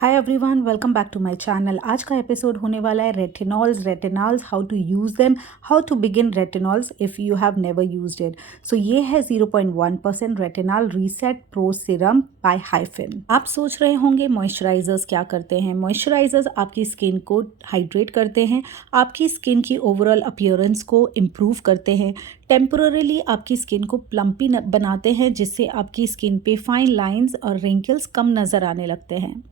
Hi everyone, welcome back to my channel. आज का episode होने वाला है retinols, how to use them, how to begin retinols if you have never used it. So ये है 0.1% retinol reset pro serum by Hyphen. आप सोच रहे होंगे मॉइस्चराइजर्स क्या करते हैं। मॉइस्चराइजर्स आपकी स्किन को हाइड्रेट करते हैं, आपकी स्किन की ओवरऑल अपीयरेंस को इम्प्रूव करते हैं, टेम्पररीली आपकी स्किन को प्लम्पी बनाते हैं, जिससे आपकी स्किन पे फाइन लाइंस और रिंकल्स कम नज़र आने लगते हैं।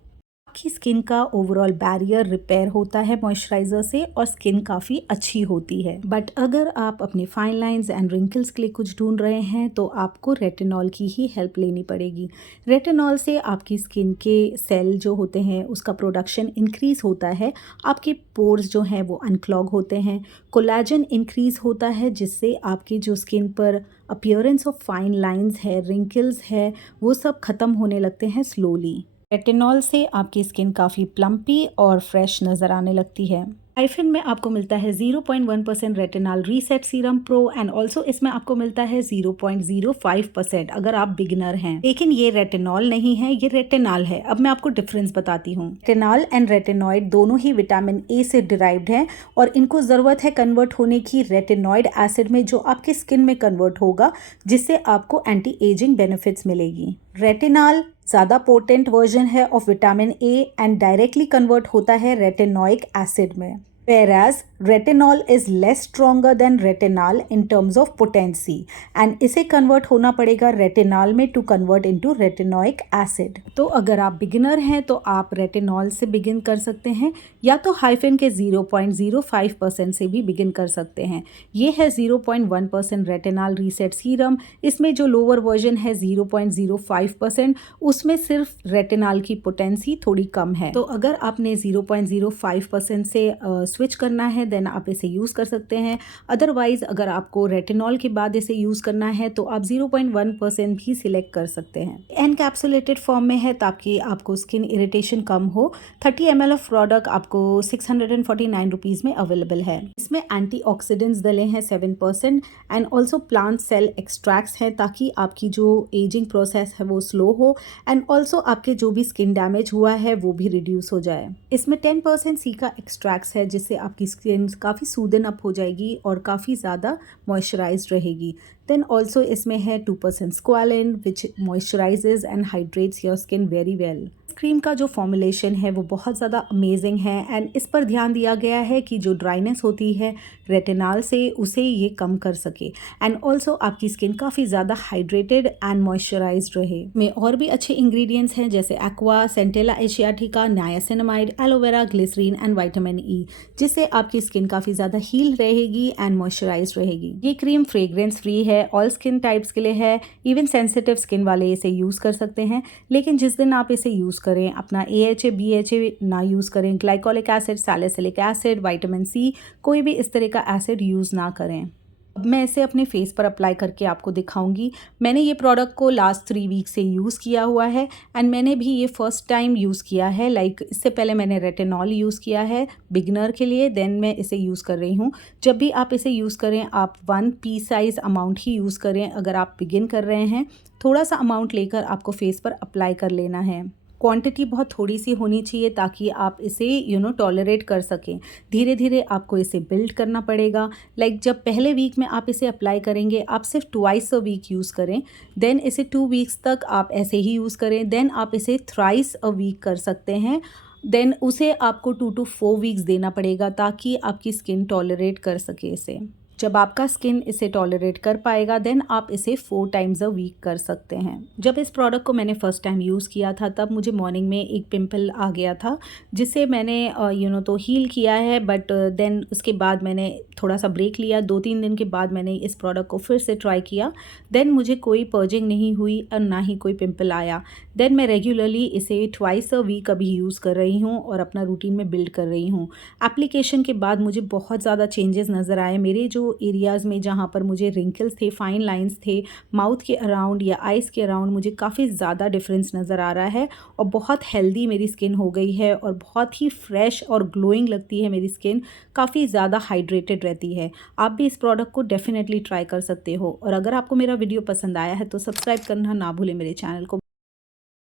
आपकी स्किन का ओवरऑल बैरियर रिपेयर होता है मॉइस्चराइज़र से और स्किन काफ़ी अच्छी होती है। बट अगर आप अपने फाइन लाइंस एंड रिंकल्स के लिए कुछ ढूंढ रहे हैं तो आपको रेटिनॉल की ही हेल्प लेनी पड़ेगी। रेटिनॉल से आपकी स्किन के सेल जो होते हैं उसका प्रोडक्शन इंक्रीज़ होता है, आपके पोर्स जो हैं वो अनक्लॉग होते हैं, कोलेजन इंक्रीज़ होता है, जिससे आपकी जो स्किन पर अपीयरेंस ऑफ फाइन लाइंस है, रिंकल्स है, वो सब ख़त्म होने लगते हैं स्लोली। रेटिनॉल से आपकी स्किन काफ़ी प्लम्पी और फ्रेश नज़र आने लगती है। हाइफिन में आपको मिलता है 0.1% retinol reset serum pro and also इसमें आपको मिलता है 0.05% अगर आप बिगिनर हैं। लेकिन ये रेटिनॉल नहीं है, ये रेटिनॉल है। अब मैं आपको डिफरेंस बताती हूँ। रेटिनॉल एंड रेटिनॉइड दोनों ही विटामिन ए से डिराइव्ड हैं और इनको ज़रूरत है कन्वर्ट होने की रेटिनॉइड एसिड में, जो आपकी स्किन में कन्वर्ट होगा, जिससे आपको एंटी एजिंग बेनिफिट्स मिलेगी। रेटिनॉल ज़्यादा पोटेंट वर्जन है of vitamin A and directly convert होता है रेटिनोइक एसिड में। Whereas retinol is less stronger than retinol in terms of potency and इसे कन्वर्ट होना पड़ेगा रेटिनॉल में to convert into retinoic acid. तो अगर आप बिगिनर हैं तो आप रेटिनॉल से बिगिन कर सकते हैं या तो हाइफिन के 0.05% से भी बिगिन कर सकते हैं। ये है 0.1% रेटिनॉल रीसेट सीरम। इसमें जो लोअर वर्जन है 0.05%, उसमें सिर्फ रेटिनॉल की पोटेंसी थोड़ी कम है। तो अगर आपने 0.05% से स्विच करना है देन आप इसे यूज़ कर सकते हैं। अदरवाइज़ अगर आपको रेटिनॉल के बाद इसे यूज़ करना है तो आप 0.1% भी सिलेक्ट कर सकते हैं। एनकैप्सुलेटेड फॉर्म में है ताकि आपको स्किन इरिटेशन कम हो। 30 ml ऑफ प्रोडक्ट आपको 649 रुपीज़ में अवेलेबल है। इसमें एंटीऑक्सीडेंट्स डले हैं 7% and also plant cell extracts हैं ताकि आपकी जो एजिंग प्रोसेस है वो स्लो हो एंड ऑल्सो आपके जो भी स्किन डैमेज हुआ है वो भी रिड्यूस हो जाए। इसमें 10% सीका एक्सट्रैक्ट्स है, जिससे आपकी स्किन काफ़ी सूदन अप हो जाएगी और काफ़ी ज़्यादा मॉइस्चराइज्ड रहेगी। देन ऑल्सो इसमें है 2% squalane which moisturizes and hydrates your skin very well. Cream का जो फॉर्मुलेशन है वो बहुत ज़्यादा अमेजिंग है एंड इस पर ध्यान दिया गया है कि जो ड्राइनेस होती है रेटिनॉल से उसे ये कम कर सके एंड ऑल्सो आपकी स्किन काफ़ी ज़्यादा हाइड्रेटेड एंड मॉइस्चराइज्ड रहे। में और भी अच्छे इंग्रेडिएंट्स हैं जैसे aqua, centella asiatica, niacinamide, aloe vera, glycerin and vitamin E, जिससे आपकी स्किन काफ़ी ज़्यादा हील रहेगी एंड मॉइस्चराइज्ड रहेगी। ये क्रीम फ्रेग्रेंस फ्री है, ऑल स्किन टाइप्स के लिए है, इवन सेंसिटिव स्किन वाले इसे यूज़ कर सकते हैं। लेकिन जिस दिन आप इसे यूज़ करें अपना AHA BHA ना यूज़ करें, glycolic acid, salicylic acid, vitamin C, कोई भी इस तरह का एसिड यूज़ ना करें। अब मैं इसे अपने फेस पर अप्लाई करके आपको दिखाऊंगी। मैंने ये प्रोडक्ट को लास्ट 3 वीक से यूज़ किया हुआ है एंड मैंने भी ये फर्स्ट टाइम यूज़ किया है। इससे पहले मैंने रेटिनॉल यूज़ किया है बिगनर के लिए, देन मैं इसे यूज़ कर रही हूँ। जब भी आप इसे यूज़ करें आप 1 पी साइज़ अमाउंट ही यूज़ करें। अगर आप बिगिन कर रहे हैं थोड़ा सा अमाउंट लेकर आपको फेस पर अप्लाई कर लेना है। क्वांटिटी बहुत थोड़ी सी होनी चाहिए ताकि आप इसे टॉलरेट कर सकें। धीरे धीरे आपको इसे बिल्ड करना पड़ेगा। जब पहले वीक में आप इसे अप्लाई करेंगे आप सिर्फ ट्वाइस अ वीक यूज़ करें, देन इसे 2 वीक्स तक आप ऐसे ही यूज़ करें, देन आप इसे थ्राइस अ वीक कर सकते हैं। देन उसे आपको 2 to 4 वीक्स देना पड़ेगा ताकि आपकी स्किन टॉलरेट कर सके इसे। जब आपका स्किन इसे टॉलरेट कर पाएगा देन आप इसे 4 टाइम्स अ वीक कर सकते हैं। जब इस प्रोडक्ट को मैंने फ़र्स्ट टाइम यूज़ किया था तब मुझे मॉर्निंग में एक पिंपल आ गया था, जिसे मैंने तो हील किया है, बट देन उसके बाद मैंने थोड़ा सा ब्रेक लिया। 2-3 दिन के बाद मैंने इस प्रोडक्ट को फिर से ट्राई किया, देन मुझे कोई पर्जिंग नहीं हुई और ना ही कोई पिंपल आया। देन मैं रेगुलरली इसे ट्वाइस अ वीक अभी यूज़ कर रही हूँ और अपना रूटीन में बिल्ड कर रही हूँ। एप्लीकेशन के बाद मुझे बहुत ज़्यादा चेंजेस नज़र आए। मेरे जो एरियाज़ में जहाँ पर मुझे रिंकल्स थे, फाइन लाइंस थे, माउथ के अराउंड या आइज़ के अराउंड, मुझे काफ़ी ज़्यादा डिफरेंस नज़र आ रहा है और बहुत हेल्दी मेरी स्किन हो गई है और बहुत ही फ्रेश और ग्लोइंग लगती है मेरी स्किन, काफ़ी ज़्यादा हाइड्रेटेड रहती है। आप भी इस प्रोडक्ट को डेफिनेटली ट्राई कर सकते हो और अगर आपको मेरा वीडियो पसंद आया है तो सब्सक्राइब करना ना भूलें मेरे चैनल को।